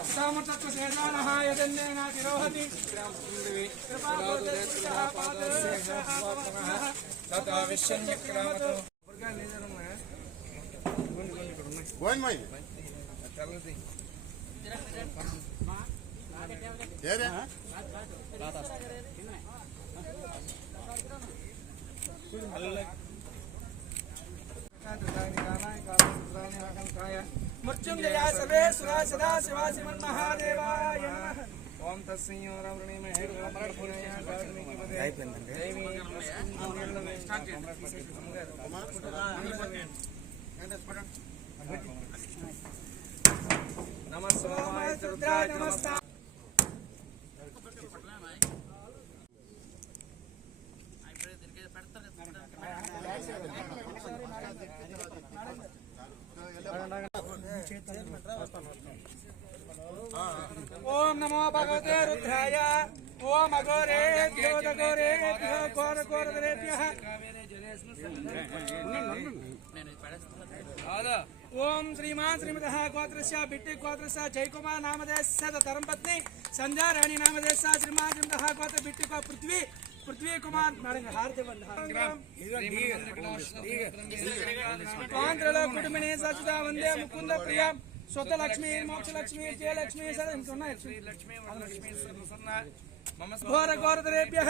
పితామతత్వశేషానః యదన్యేన తిరోహతి గోవిందమ్మాయి ఏరే मृत्युंजयाय सर्वेश्वराय सदा शिवा श्रीमन्महादेवाय ओम तस्वृणीमहे नमस्कार नमस्कार ఓం నమో భగవతే రుద్రాయ ఓం అఘోరేభ్యో దఘోరేభ్యో ఘోర ఘోరధరేభ్యః ఓం శ్రీమాన్ శ్రీమద గోత్రస్య బిట్టి గోత్రస్య జయకుమార్ నామదేశ తరంపత్ని సంధ్యారాణి నామదేశ శ్రీమాన్ శ్రీమద గోత్ర బిట్టి పృథ్వీ పృథ్వీ కుమార్ మేడం హారతి ఆంధ్రలో కుటుంబిని సచిత వందే ముకుంద ప్రియ. స్వత లక్ష్మి మోక్ష లక్ష్మి జయలక్ష్మి సదా ఇంకున్నాయి మమ ఘోర ఘోరధరేభ్యः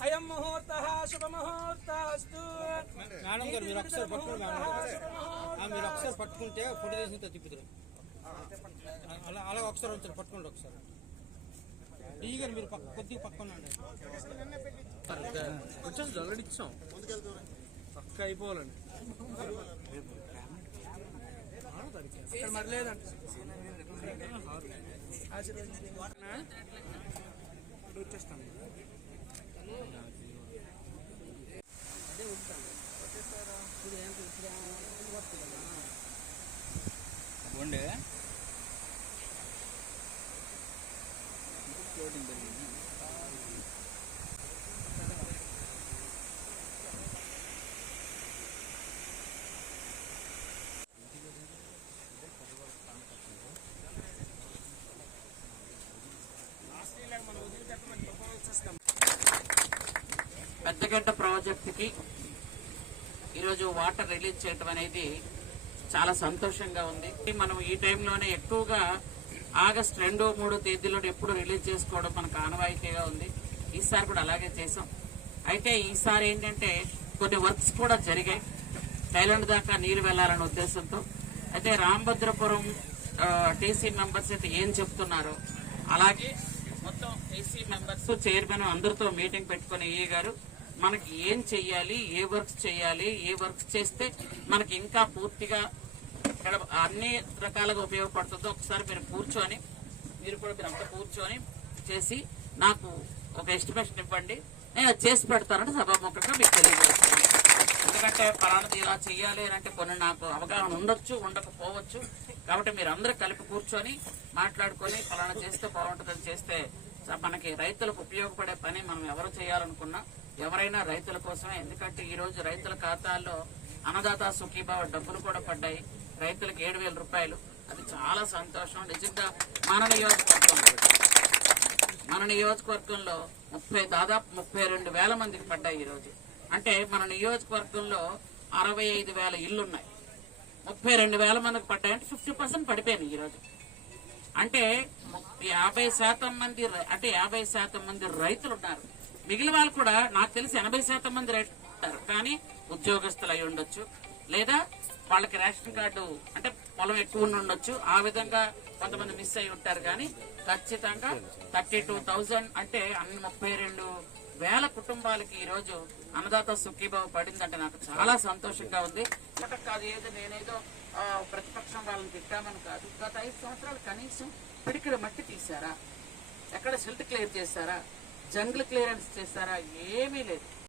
అయం ముహూర్తः శుభముహూర్తస్తు. మేడం గారు మీరు ఒకసారి పట్టుకోండి మేడం ఆ, మీరు ఒకసారి పట్టుకుంటే ఫోటో తీసిన తర్వాత తిప్పుతారు అలా అలా ఒకసారి వచ్చారు పట్టుకోండి ఒకసారి. టీ గారు మీరు పక్క కొద్దిగా పక్కన జల్లడిచ్చాం పక్క అయిపోవాలండి. ఇక్కడ మరి లేదంట ఆశీర్వదించండి. లోడింగ్ జరిగింది పెద్దగడ్డ ప్రాజెక్టుకి ఈరోజు వాటర్ రిలీజ్ చేయటం అనేది చాలా సంతోషంగా ఉంది. మనం ఈ టైంలోనే ఎక్కువగా ఆగస్ట్ రెండు మూడో తేదీలో ఎప్పుడు రిలీజ్ చేసుకోవడం మనకు ఆనవాయితీగా ఉంది. ఈసారి కూడా అలాగే చేసాం అయితే ఈసారి ఏంటంటే కొన్ని వర్క్స్ కూడా జరిగాయి. థైలాండ్ దాకా నీరు వెళ్ళాలనే ఉద్దేశంతో. అయితే రామభద్రపురం టీసీ మెంబర్స్ అయితే ఏం చెప్తున్నారు అలాగే మొత్తం టీసీ మెంబర్స్ చైర్మన్ అందరితో మీటింగ్ పెట్టుకుని ఏ గారు మనకి ఏం చెయ్యాలి ఏ వర్క్స్ చేయాలి ఏ వర్క్స్ చేస్తే మనకి ఇంకా పూర్తిగా అన్ని రకాలుగా ఉపయోగపడుతుందో ఒకసారి మీరు కూర్చొని మీరు కూడా మీరు అంతా కూర్చొని చేసి నాకు ఒక ఎస్టిమేషన్ ఇవ్వండి. నేను అది చేసి పెడతానని సభాముఖంగా మీకు తెలియజేస్తాను. ఎందుకంటే పలానది ఇలా చేయాలి అని అంటే కొన్ని నాకు అవగాహన ఉండొచ్చు ఉండకపోవచ్చు. కాబట్టి మీరు అందరూ కలిపి కూర్చొని మాట్లాడుకొని పలానా చేస్తే బాగుంటుందని చేస్తే స- మనకి రైతులకు ఉపయోగపడే పని మనం ఎవరు చేయాలనుకున్నా ఎవరైనా రైతుల కోసమే. ఎందుకంటే ఈరోజు రైతుల ఖాతాల్లో అన్నదాత సుఖీభావ డబ్బులు కూడా పడ్డాయి. రైతులకు ఏడు వేల రూపాయలు. అది చాలా సంతోషం. నిజంగా మన నియోజకవర్గం మన నియోజకవర్గంలో ముప్పై దాదాపు ముప్పై రెండు వేల మందికి పడ్డాయి ఈ రోజు అంటే మన నియోజకవర్గంలో అరవై ఐదు వేల ఇల్లున్నాయి. ముప్పై రెండు వేల మందికి పడ్డాయి అంటే ఫిఫ్టీ పర్సెంట్ పడిపోయాను ఈ రోజు అంటే యాభై శాతం మంది అంటే యాభై శాతం మంది రైతులు ఉన్నారు మిగిలిన వాళ్ళు కూడా నాకు తెలిసి ఎనభై శాతం మంది రైతులు ఉంటారు. కానీ ఉద్యోగస్తులు అయి ఉండొచ్చు. లేదా వాళ్ళకి రేషన్ కార్డు అంటే పొలం ఎక్కువ ఉండొచ్చు. ఆ విధంగా కొంతమంది మిస్ అయి ఉంటారు కానీ ఖచ్చితంగా థర్టీ టూ థౌజండ్ అంటే అన్ని ముప్పై రెండు వేల కుటుంబాలకి ఈ రోజు అన్నదాత సుఖీభావ పడిందంటే నాకు చాలా సంతోషంగా ఉంది. కాదు ఏదో నేనేదో ప్రతిపక్షం వాళ్ళని తిట్టామని కాదు. గత ఐదు సంవత్సరాలు కనీసం పిడికిడ మట్టి తీశారా? ఎక్కడ సిల్ట్ క్లియర్ చేస్తారా జంగ్ల్ క్లియరెన్స్ చేస్తారా ఏమీ లేదు.